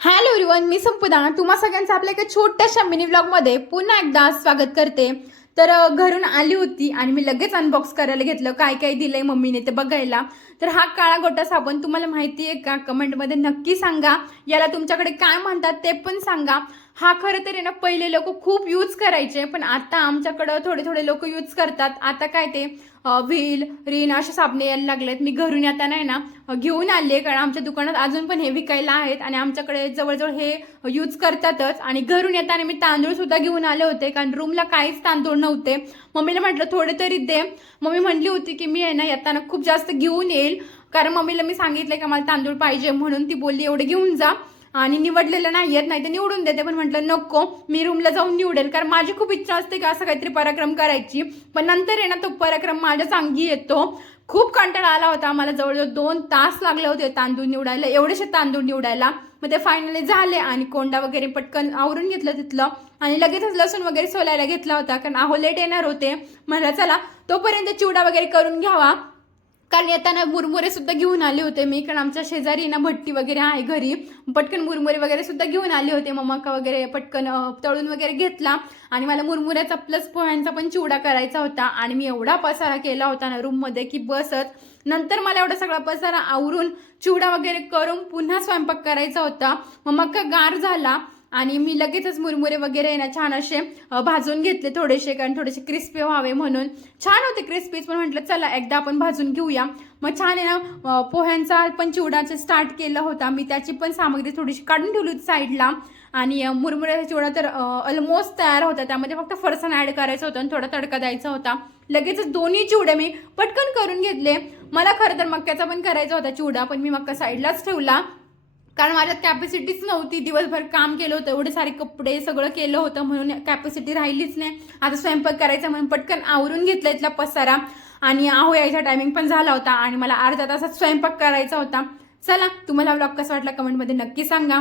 Hello everyone मी संपदा. तुम्हा सगळ्यांचं आपल्या एका छोट्याशा मिनी ब्लॉगमध्ये पुन्हा एकदा स्वागत करते. तर घरून आली होती आणि मी लगेच अनबॉक्स करायला घेतलं. काय काय दिलंय मम्मीने ते बघायला. तर हा काळा गोटा साबण तुम्हाला माहिती आहे का? कमेंटमध्ये नक्की सांगा. याला तुमच्याकडे काय म्हणतात ते पण सांगा. हा खरं तर आहे ना पहिले लोक खूप यूज करायचे पण आता आमच्याकडं थोडे थोडे लोक यूज करतात. आता काय ते व्हील रिन असे साबणे यायला लागलेत. मी घरून येताना आहे ना घेऊन आले आहे, कारण आमच्या दुकानात अजून पण हे विकायला आहेत आणि आमच्याकडे जवळजवळ हे यूज करतातच. आणि घरून येताना मी तांदूळ सुद्धा घेऊन आले होते कारण रूमला काहीच तांदूळ नव्हते. मम्मीला म्हटलं थोडे तरी दे. मम्मी म्हणली होती की मी आहे ना येताना खूप जास्त घेऊन येईल. कारण मम्मीला मी सांगितलं की मला तांदूळ पाहिजे. म्हणून ती बोलली एवढे घेऊन जा. आणि निवडलेलं नाही येत नाही तर निवडून देते. पण म्हटलं नको मी रूमला जाऊन निवडेल. कारण माझी खूप इच्छा असते की असं काहीतरी पराक्रम करायची. पण नंतर आहे ना तो पराक्रम माझ्याच अंगी येतो. खूप कंटाळा आला होता मला जवळजवळ दोन तास लागले होते तांदूळ निवडायला एवढेसे तांदूळ निवडायला. मग ते फायनली झाले आणि कोंडा वगैरे पटकन आवरून घेतलं तिथलं. आणि लगेचच लसूण वगैरे सोलायला घेतला होता. कारण आहो लेट येणार होते. म्हणलं चला तोपर्यंत चिवडा वगैरे करून घ्यावा. कारण येताना मुरमुरे सुद्धा घेऊन आले होते मी कारण आमच्या शेजारी ना भट्टी वगैरे आहे घरी. पटकन मुरमुरे वगैरे सुद्धा घेऊन आले होते मम्माका वगैरे पटकन तळून वगैरे घेतला. आणि मला मुरमुऱ्याचा प्लस पोह्यांचा पण चिवडा करायचा होता. आणि मी एवढा पसारा केला होता ना रूममध्ये की बसत नंतर मला एवढा सगळा पसारा आवरून चिवडा वगैरे करून पुन्हा स्वयंपाक करायचा होता. मम्मा गार झाला. आणि मी लगेचच मुरमुरे वगैरे आहे ना छान असे भाजून घेतले थोडेसे कारण थोडेसे क्रिस्पी व्हावे म्हणून. छान होते क्रिस्पीच पण म्हटलं चला एकदा आपण भाजून घेऊया. मग छान आहे ना पोह्यांचा पण चिवडाचे स्टार्ट केला होता. मी त्याची पण सामग्री थोडीशी काढून ठेवली होती साईडला आणि मुरमुऱ्याचा चिवडा तर ऑलमोस्ट तयार होता. त्यामध्ये फक्त फरसाण ॲड करायचं होतं आणि थोडा तडका द्यायचा होता. लगेचच दोन्ही चिवडे मी पटकन करून घेतले. मला खरं तर मक्याचा पण करायचा होता चिवडा पण मी मक्का साईडलाच ठेवला. कारण माझ्यात कॅपॅसिटीच नव्हती. दिवसभर काम केलं होतं. एवढे सारे कपडे सगळं केलं होतं म्हणून कॅपॅसिटी राहिलीच नाही. आता स्वयंपाक करायचा म्हणून पटकन आवरून घेतला इथला पसारा. आणि आहो यायचा टायमिंग पण झाला होता. आणि मला अर्धा तासात स्वयंपाक करायचा होता. चला तुम्हाला ब्लॉग कसा वाटला कमेंटमध्ये नक्की सांगा.